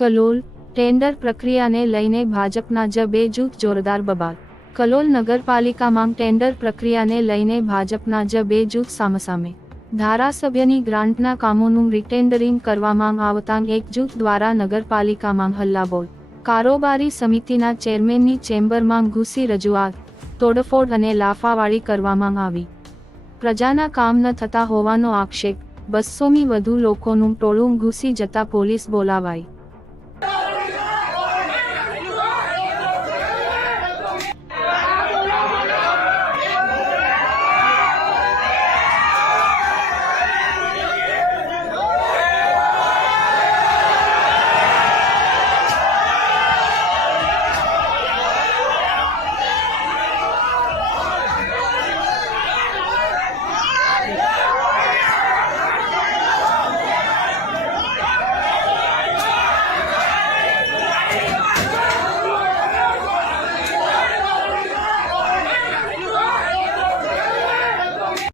Kalol, tender પ્રક્રિયાને લઈને ભાજપના જ બે જૂથ જોરદાર બબાલ. કલોલ નગરપાલિકામાં ટેન્ડર પ્રક્રિયાને લઈને ભાજપના જ બે જૂથ સામસામે. ધારાસભ્યની ગ્રાન્ટના કામોનું રીટેન્ડરિંગ કરવામાં આવતા એક જૂથ દ્વારા નગરપાલિકામાં હલ્લાબોલ. કારોબારી સમિતિના ચેરમેનની ચેમ્બરમાં ઘૂસી રજૂઆત, તોડફોડ અને લાફાવાળી કરવામાં આવી. પ્રજાના કામ ન થતા હોવાનો આક્ષેપ, બસોમી વધુ લોકોનું ટોળું ઘૂસી જતા પોલીસ બોલાવાઈ.